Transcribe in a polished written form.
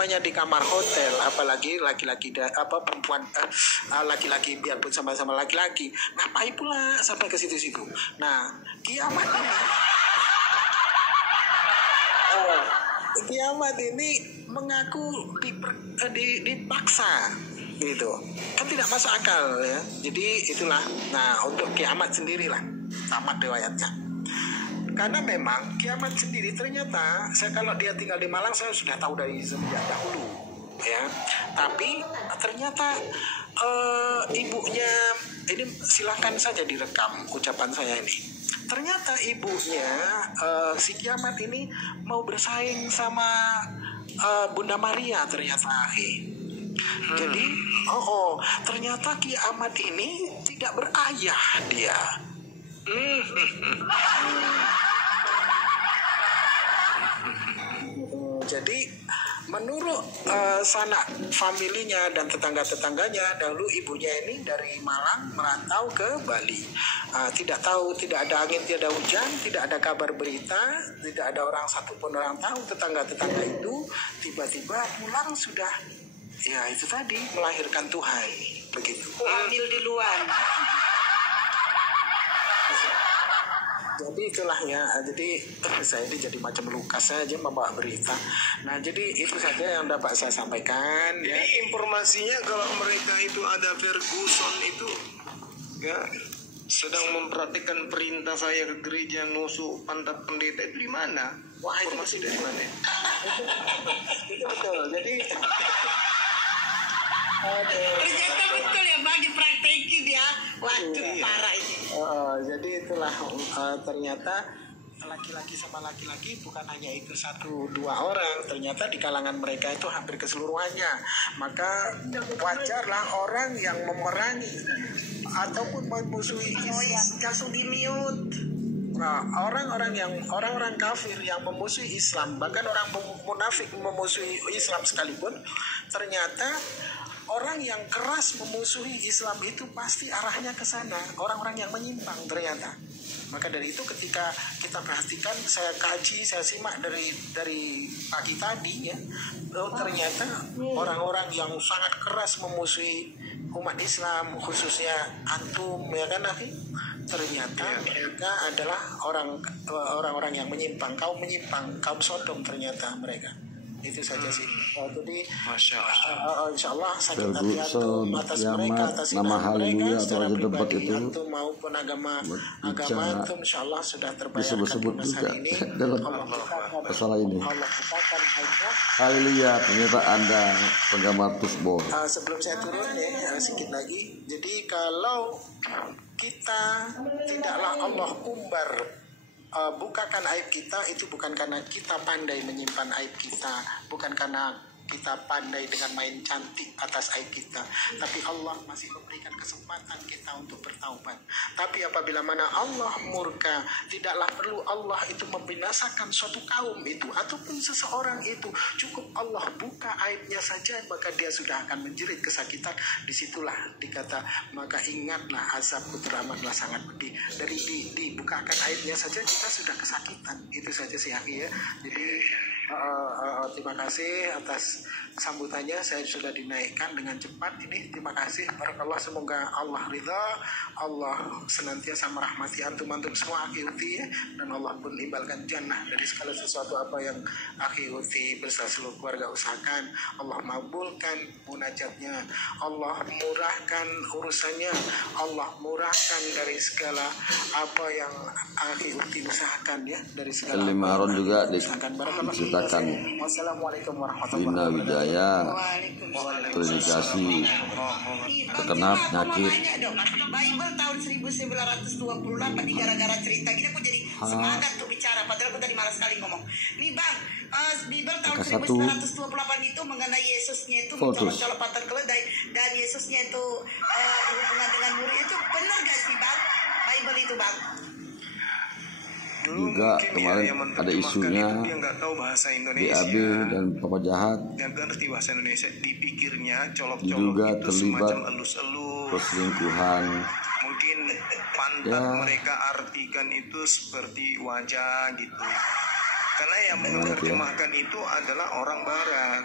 namanya di kamar hotel, apalagi laki-laki perempuan laki-laki biarpun sama-sama laki-laki, ngapain pula sampai ke situ-situ. Nah, kiamat ini mengaku dipaksa gitu, kan tidak masuk akal ya. Jadi itulah, nah untuk kiamat sendirilah tamat riwayatnya. Karena memang kiamat sendiri ternyata, kalau dia tinggal di Malang saya sudah tahu dari semenjak dahulu ya. Tapi ternyata ibunya ini, silahkan saja direkam ucapan saya ini. Ternyata ibunya si kiamat ini mau bersaing sama Bunda Maria ternyata. Jadi ternyata kiamat ini tidak berayah dia. Jadi menurut sanak familinya dan tetangga-tetangganya, dahulu ibunya ini dari Malang merantau ke Bali. Tidak tahu, tidak ada angin, tidak ada hujan, tidak ada kabar berita, tidak ada orang satupun orang tahu. Tetangga-tetangga itu tiba-tiba pulang sudah, ya itu tadi, melahirkan Tuhan, begitu. Hamil di luar. Jadi itulah ya, jadi saya ini jadi macam Lukas saja membawa berita. Nah jadi itu saja yang dapat saya sampaikan. Jadi informasinya kalau mereka itu ada Ferguson itu ya sedang memperhatikan perintah saya ke gereja nusuk pantat pendeta itu di mana? Wah, informasi dari mana? Itu betul. Jadi Ternyata betul ya Bang, dipraktekin ya. Waduh, parah ini. Jadi itulah ternyata laki-laki sama laki-laki bukan hanya itu 1-2 orang, ternyata di kalangan mereka itu hampir keseluruhannya. Maka wajarlah orang yang memerangi ataupun memusuhi Islam Langsung di mute. Nah, orang-orang kafir yang memusuhi Islam, bahkan orang munafik memusuhi Islam sekalipun, ternyata orang yang keras memusuhi Islam itu pasti arahnya ke sana, orang-orang yang menyimpang ternyata. Maka dari itu ketika kita perhatikan, saya kaji, saya simak dari pagi tadi ya, ternyata orang-orang yang sangat keras memusuhi umat Islam, khususnya antum ya kan Akhi, ternyata mereka adalah orang-orang yang menyimpang, kaum Sodom ternyata mereka. Itu saja sih. Jadi insya Allah sakit hati antum atas mereka, atas iman mereka secara pribadi antum maupun agama antum, insya Allah sudah terbayarkan di masa ini. Dalam masalah ini. Allah katakan Haleluya, ternyata Anda penggemar Tusbo. Sebelum saya turun ya, sedikit lagi. Jadi kalau kita tidaklah Allah umbar bukakan aib kita, itu bukan karena kita pandai menyimpan aib kita, bukan karena kita pandai dengan main cantik atas aib kita, tapi Allah masih memberikan kesempatan kita untuk bertaubat. Tapi apabila mana Allah murka, tidaklah perlu Allah itu membinasakan suatu kaum itu ataupun seseorang itu, cukup Allah buka aibnya saja, maka dia sudah akan menjerit kesakitan. Disitulah dikata, maka ingatlah azabku teramatlah sangat pedih. Dari dibukakan aibnya saja kita sudah kesakitan. Itu saja sih Haki ya. Jadi terima kasih atas sambutannya, saya sudah dinaikkan dengan cepat ini. Terima kasih, barakallah, semoga Allah ridha, Allah senantiasa merahmati antum semua Akhi Uti ya, dan Allah pun imbalkan jannah dari segala sesuatu apa yang Akhi Uti beserta seluruh keluarga usahakan. Allah mabulkan munajatnya, Allah murahkan urusannya, Allah murahkan dari segala apa yang Akhi Uti usahakan ya, dari segala Limaron juga diceritakan. Wassalamualaikum warahmatullahi wabarakatuh. Terindikasi terkena penyakit. Bible tahun 1928 di gara-gara cerita gini aku jadi semangat untuk bicara, padahal aku tadi malas sekali ngomong. Nih Bang, Bible tahun 1928 itu mengenai Yesusnya itu mencolok-colok pantat keledai, dan Yesusnya itu berhubungan dengan murid, itu benar gak sih Bang? Bible itu Bang? Dulu juga kemarin ya, ada isunya dia nggak tahu bahasa Indonesia, BAB dan Papa Jahat, dia ngerti bahasa Indonesia, dipikirnya colok-colok juga itu terlibat semacam elus-elus, perselingkuhan. mungkin pantat mereka artikan itu seperti wajah gitu, karena yang menerjemahkan itu adalah orang Barat.